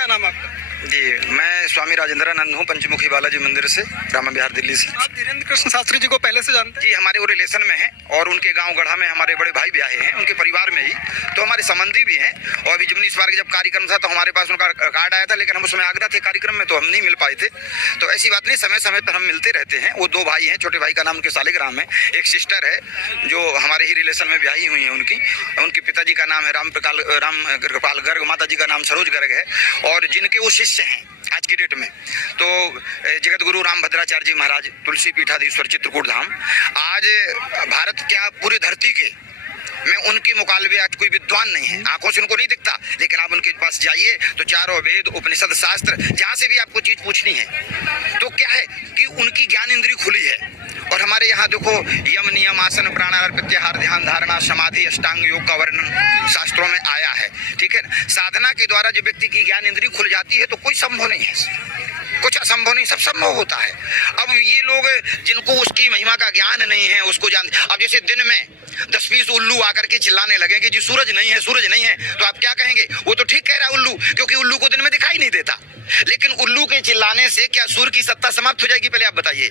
क्या नाम है आपका? जी, मैं स्वामी राजेंद्रानंद हूँ, पंचमुखी बालाजी मंदिर से, रामा विहार, दिल्ली से। आप धीरेन्द्र कृष्ण शास्त्री जी को पहले से जानते हैं? जी, हमारे वो रिलेशन में हैं और उनके गांव गढ़ा में हमारे बड़े भाई ब्याहे हैं, उनके परिवार में ही, तो हमारे संबंधी भी हैं। और अभी जमुनी इस बार जब कार्यक्रम था तो हमारे पास उनका कार्ड आया था, लेकिन हम उसमें आगरा थे कार्यक्रम में, तो हम नहीं मिल पाए थे। तो ऐसी बात नहीं, समय समय पर हम मिलते रहते हैं। वो दो भाई हैं, छोटे भाई का नाम उनके सालिग्राम है, एक सिस्टर है जो हमारे ही रिलेशन में ब्याही हुई है। उनके पिताजी का नाम है राम कृपाल गर्ग, माता जी का नाम सरोज गर्ग है, और जिनके वो शिष्य हैं आज की डेट में। तो जगत गुरु राम भद्राचार्य जी महाराज, तुलसी पीठाधीश्वर, चित्रकूट धाम, आज भारत क्या पूरी धरती के में उनके मुकाबले आज कोई विद्वान नहीं है। आंखों से उनको नहीं दिखता, लेकिन आप उनके पास जाइए तो चारों वेद, उपनिषद, शास्त्र, जहां से भी आपको चीज पूछनी है तो क्या है कि उनकी ज्ञान इंद्री खुली है। और हमारे यहाँ देखो, यम, नियम, आसन, प्राणायाम, प्रत्याहार, ध्यान, धारणा, समाधि, अष्टांग योग का वर्णन शास्त्रों में आया है। ठीक है, साधना के द्वारा जब व्यक्ति की ज्ञान इंद्री खुल जाती है तो कोई संभव नहीं है, कुछ असंभव नहीं, सब संभव होता है। अब ये लोग जिनको उसकी महिमा का ज्ञान नहीं है, उसको जान, अब जैसे दिन में 10-20 उल्लू आकर के चिल्लाने लगे कि जी सूरज नहीं है, सूरज नहीं है, तो आप क्या कहेंगे? वो तो ठीक कह रहा है उल्लू, क्योंकि उल्लू को दिन में दिखाई नहीं देता। लेकिन उल्लू के चिल्लाने से क्या सूर्य की सत्ता समाप्त हो जाएगी? पहले आप बताइए।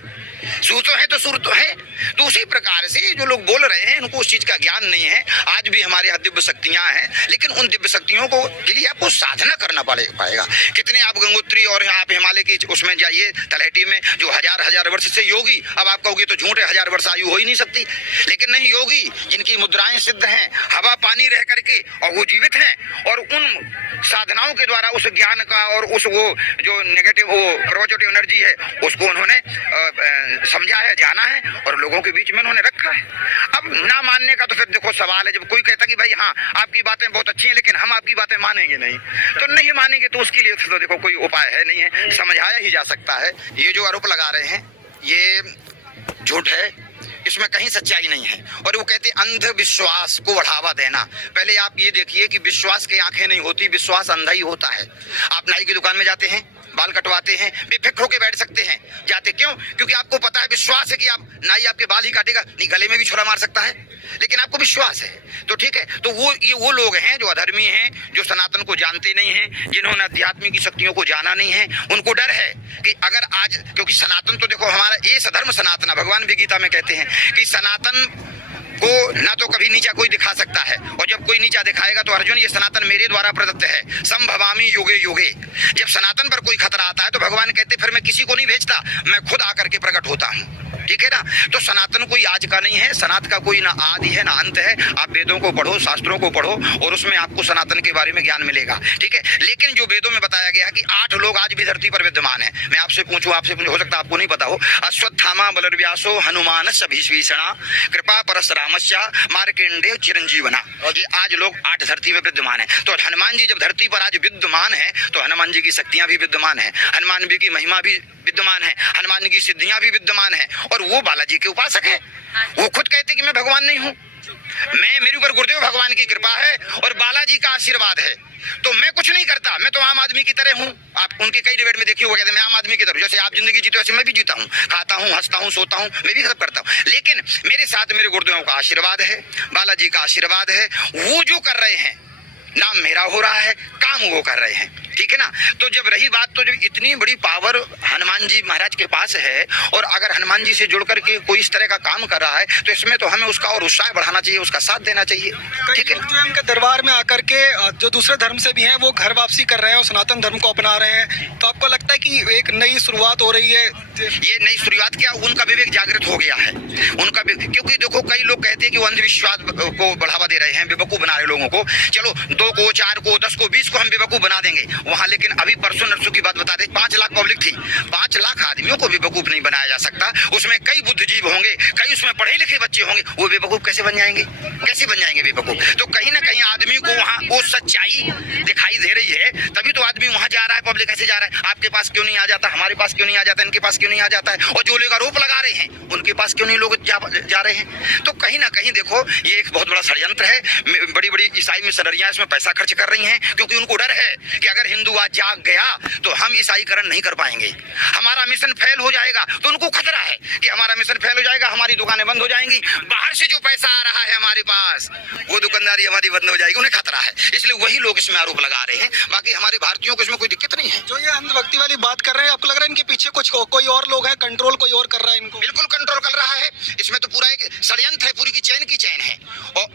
सूर्य तो है तो सूर्य तो है। तो उसी प्रकार से जो लोग बोल रहे हैं उनको उस चीज का ज्ञान नहीं है। आज भी हमारे यहाँ दिव्य शक्तियां हैं, लेकिन उन दिव्य शक्तियों को के लिए आपको साधना करना पाएगा। कितने आप गंगोत्री और आप हिमालय की उसमें जाइए, तलहटी में, जो हजार वर्ष से योगी, अब आप कहोगे तो झूठ है, 1000 वर्ष आयु हो ही नहीं सकती, लेकिन नहीं, योगी जिनकी मुद्राएं सिद्ध हैं, हवा पानी रह करके, और वो जीवित हैं, और उन साधनाओं के द्वारा उस ज्ञान का और उस वो जो नेगेटिव वो पॉजिटिव एनर्जी है उसको उन्होंने समझा है, जाना है, और लोगों के बीच में उन्होंने रखा है। अब ना मानने का तो फिर देखो सवाल है। जब कोई कहता कि भाई हाँ आपकी बातें बहुत अच्छी हैं, लेकिन हम आपकी बातें मानेंगे नहीं, तो नहीं मानेंगे तो उसके लिए तो देखो कोई उपाय है नहीं है, समझाया ही जा सकता है। ये जो आरोप लगा रहे हैं ये झूठ है, इसमें कहीं सच्चाई नहीं है। और वो कहते हैं अंधविश्वास को बढ़ावा देना। पहले आप ये देखिए कि विश्वास की आंखें नहीं होती, विश्वास अंधा ही होता है। आप नाई की दुकान में जाते हैं, बाल कटवाते हैं, बेफिक्र होके बैठ सकते हैं, जाते क्यों? क्योंकि आपको पता है, विश्वास है कि आप नाई आपके बाल ही काटेगा नहीं, गले में भी छुरा मार सकता है, लेकिन आपको विश्वास है। तो ठीक है, तो वो लोग हैं जो अधर्मी हैं, जो सनातन को जानते नहीं हैं, जिन्होंने अध्यात्म की शक्तियों को जाना नहीं है। उनको डर है कि अगर आज, क्योंकि सनातन तो देखो हमारा ये सधर्म सनातन, भगवान भी गीता में कहते हैं कि सनातन को ना तो कभी नीचा कोई दिखा सकता है, और जब कोई नीचा दिखाएगा तो अर्जुन ये सनातन मेरे द्वारा प्रदत्त है, संभवामी युगे युगे। जब सनातन पर कोई खतरा आता है तो भगवान कहते फिर मैं किसी को नहीं भेजता, मैं खुद आकर के प्रकट होता हूँ। ठीक है ना? तो सनातन कोई आज का नहीं है, सनातन का कोई ना आदि है ना अंत है। आप वेदों को पढ़ो, शास्त्रों को पढ़ो, और उसमें आपको सनातन के बारे में ज्ञान मिलेगा। ठीक है, लेकिन जो वेदों में बताया गया है कि 8 लोग आज भी धरती पर विद्यमान है। मैं आपसे पूछूं, हो सकता है आपको नहीं पता हो। अश्वत्थामा, बलर्व्यासो, हनुमान, भीष्मणा, कृपा परशुरामश्च, मार्कंडेय, चिरंजीवना, और ये आज लोग 8 धरती में विद्यमान है। तो हनुमान जी जब धरती पर आज विद्यमान है तो हनुमान जी की शक्तियां भी विद्यमान है, हनुमान जी की महिमा भी विद्यमान है, हनुमान जी की सिद्धियां भी विद्यमान है, और वो बालाजी के उपासक है। वो खुद कहते कि मैं भगवान नहीं हूँ, मेरे ऊपर गुरुदेव भगवान की कृपा है और बालाजी का आशीर्वाद है, तो मैं कुछ नहीं करता, मैं तो आम आदमी की तरह हूँ। आप उनके कई डिबेट में देखिए, वो कहते हैं मैं आम आदमी की तरह, जैसे आप जिंदगी जीते वैसे मैं भी जीता हूँ, खाता हूँ, हंसता हूँ, सोता हूँ, मैं भी सब करता हूँ, लेकिन मेरे साथ मेरे गुरुदेवों का आशीर्वाद है, बालाजी का आशीर्वाद है। वो जो कर रहे हैं, नाम मेरा हो रहा है, काम वो कर रहे हैं। ठीक है ना? तो जब रही बात, तो जब इतनी बड़ी पावर हनुमान जी महाराज के पास है, और अगर हनुमान जी से जुड़ करके कोई इस तरह का काम कर रहा है तो इसमें तो हमें उसका और उत्साह बढ़ाना चाहिए, उसका साथ देना चाहिए। ठीक है, जो उनके दरबार में आकर के जो दूसरे धर्म से भी हैं वो घर वापसी कर रहे हैं और सनातन धर्म को अपना रहे हैं, तो आपको लगता है कि एक नई शुरुआत हो रही है? ये नई शुरुआत क्या, उनका विवेक जागृत हो गया है, उनका, क्योंकि देखो कई लोग कहते हैं कि वो अंधविश्वास को बढ़ावा दे रहे हैं, बेवकूफ बना रहे लोगों को। चलो 2 को, 4 को, 10 को, 20 को हम बेवकूफ बना देंगे वहां, लेकिन अभी परसों नरसों की बात बता दे, 5 लाख पब्लिक थी, 5 लाख आदमियों को बेवकूफ नहीं बनाया जा सकता। उसमें कई बुद्धिजीव होंगे, कई उसमें पढ़े लिखे बच्चे होंगे, वो बेवकूफ कैसे बन जाएंगे? कैसे बन जाएंगे बेवकूफ? तो कहीं ना कहीं आदमी को वहाँ वो सच्चाई दिखाई दे रही है, तभी तो आदमी वहां जा रहा है। पब्लिक ऐसे जा रहा है, आपके पास क्यों नहीं आ जाता, हमारे पास क्यों नहीं आ जाता, इनके पास क्यों नहीं आ जाता है, और जो लोग आरोप लगा रहे हैं उनके पास क्यों नहीं लोग जा रहे हैं? तो कहीं ना कहीं देखो ये एक बहुत बड़ा षड्यंत्र है। बड़ी बड़ी ईसाई मिशनरियां इसमें पैसा खर्च कर रही हैं, क्योंकि उनको डर है कि अगर हिंदू आज जाग गया तो हम ईसाईकरण नहीं कर पाएंगे, हमारा मिशन फेल हो जाएगा तो उनको खतरा है कि हमारा मिशन फेल हो जाएगा, हमारी दुकानें बंद हो जाएंगी, बाहर से जो पैसा आ रहा है हमारे पास वो दुकानदारी हमारी बंद हो जाएगी, उन्हें खतरा है। इसलिए वही लोग इसमें आरोप लगा रहे हैं, बाकी हमारे भारतीयों को इसमें कोई दिक्कत नहीं है। जो ये अंधभक्ति वाली बात कर रहे हैं, आपको लग रहा है इनके पीछे कुछ कोई और लोग हैं, कंट्रोल कोई और कर रहा है इनको? बिल्कुल कंट्रोल कर रहा है, इसमें तो पूरा एक षड्यंत्र है, पूरी की चैन है और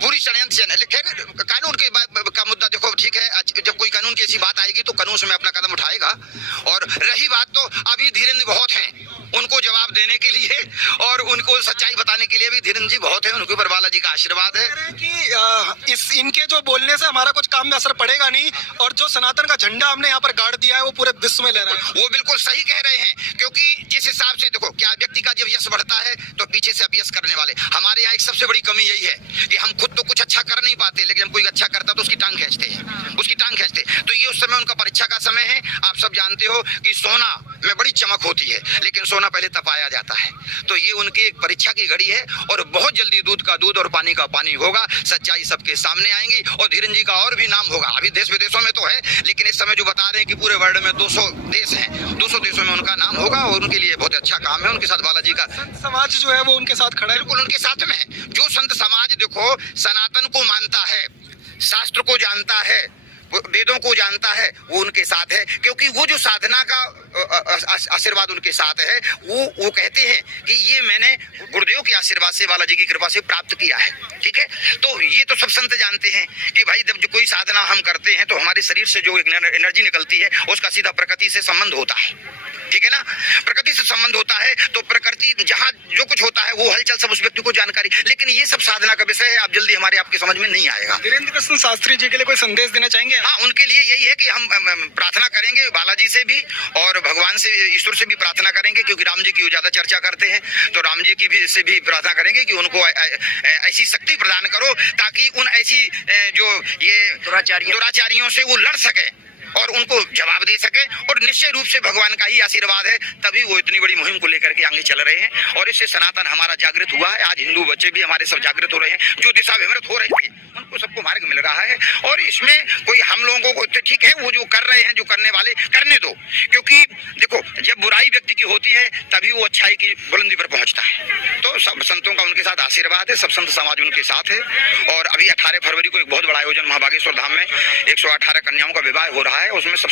पूरी षड्यंत्र चैन है। खैर कानून के का मुद्दा देखो, ठीक है, जब कोई कानून की ऐसी बात आएगी तो कानून में अपना कदम उठाएगा। और रही बात तो अभी धीरेन्द्र बहुत हैं उनको जवाब देने के लिए और उनको सच्चाई बताने के लिए भी धीरेन्द्र जी बहुत है, उनके ऊपर बालाजी का आशीर्वाद है कि इस इनके जो बोलने से हमारा कुछ काम में असर पड़ेगा नहीं, और जो सनातन का झंडा हमने यहाँ पर गाड़ दिया है वो पूरे विश्व में ले रहा है। वो बिल्कुल सही कह रहे हैं, क्योंकि जिस हिसाब से देखो, क्या व्यक्ति का जब यश बढ़ता है तो पीछे से अपयश करने वाले, हमारे यहाँ एक सबसे बड़ी कमी यही है कि हम खुद तो कुछ अच्छा कर नहीं पाते, लेकिन जब कोई अच्छा करता तो उसकी टांग खींचते हैं, उसकी टांग खींचते। तो ये उस समय उनका परीक्षा का समय है। आप सब जानते हो कि सोना में बड़ी चमक होती है, लेकिन सोना पहले तपाया जाता है। तो ये उनकी एक परीक्षा की घड़ी है और बहुत जल्दी दूध का दूध और पानी का पानी होगा, सच्चाई सबके सामने आएंगी और धीरेन्द्र जी का और भी नाम होगा। अभी देश विदेशों में तो है, लेकिन इस समय जो बता रहे हैं कि पूरे वर्ल्ड में 200 देश हैं, 200 देशों में उनका नाम होगा और उनके लिए बहुत अच्छा काम है। उनके साथ बालाजी का समाज जो है वो उनके साथ खड़ा है, बिल्कुल उनके साथ में है। जो संत समाज देखो सनातन को मानता है, शास्त्र को जानता है, वेदों को जानता है, वो उनके साथ है, क्योंकि वो जो साधना का आशीर्वाद उनके साथ है, वो कहते हैं कि ये मैंने गुरुदेव के आशीर्वाद से, बालाजी की कृपा से प्राप्त किया है। ठीक है, तो ये तो सब संत जानते हैं कि भाई जब जो कोई साधना हम करते हैं तो हमारे शरीर से जो एनर्जी निकलती है उसका सीधा प्रकृति से संबंध होता है। ठीक है ना, प्रकृति से संबंध होता है, तो प्रकृति जहाँ जो कुछ होता है वो हलचल सब उस व्यक्ति को जानकारी, लेकिन ये सब साधना का विषय है, आप जल्दी हमारे आपके समझ में नहीं आएगा। धीरेन्द्र कृष्ण शास्त्री जी के लिए कोई संदेश देना चाहेंगे? हाँ, उनके लिए यही है कि हम प्रार्थना करेंगे बालाजी से भी और भगवान से, ईश्वर से भी प्रार्थना करेंगे, क्योंकि राम जी की ज्यादा चर्चा करते हैं, तो राम जी की भी से भी प्रार्थना करेंगे कि उनको ऐसी शक्ति प्रदान करो ताकि उन ऐसी जो ये दुराचारियों से वो लड़ सके और उनको जवाब दे सके। और निश्चय रूप से भगवान का ही आशीर्वाद है, तभी वो इतनी बड़ी मुहिम को लेकर के आगे चल रहे हैं और इससे सनातन हमारा जागृत हुआ है। आज हिंदू बच्चे भी हमारे सब जागृत हो रहे हैं, जो दिशा विमृत हो रहे थे उनको सबको मार्ग मिल रहा है। और इसमें कोई हम लोगों को तो ठीक है, वो जो कर रहे हैं, जो करने वाले करने दो, क्योंकि देखो जब बुराई व्यक्ति की होती है तभी वो अच्छाई की बुलंदी पर पहुंचता है। तो सब संतों का उनके साथ आशीर्वाद है, सब संत समाज उनके साथ है। और अभी 18 फरवरी को एक बहुत बड़ा आयोजन महाबागेश्वर धाम में 118 कन्याओं का विवाह हो रहा है, उसमें सब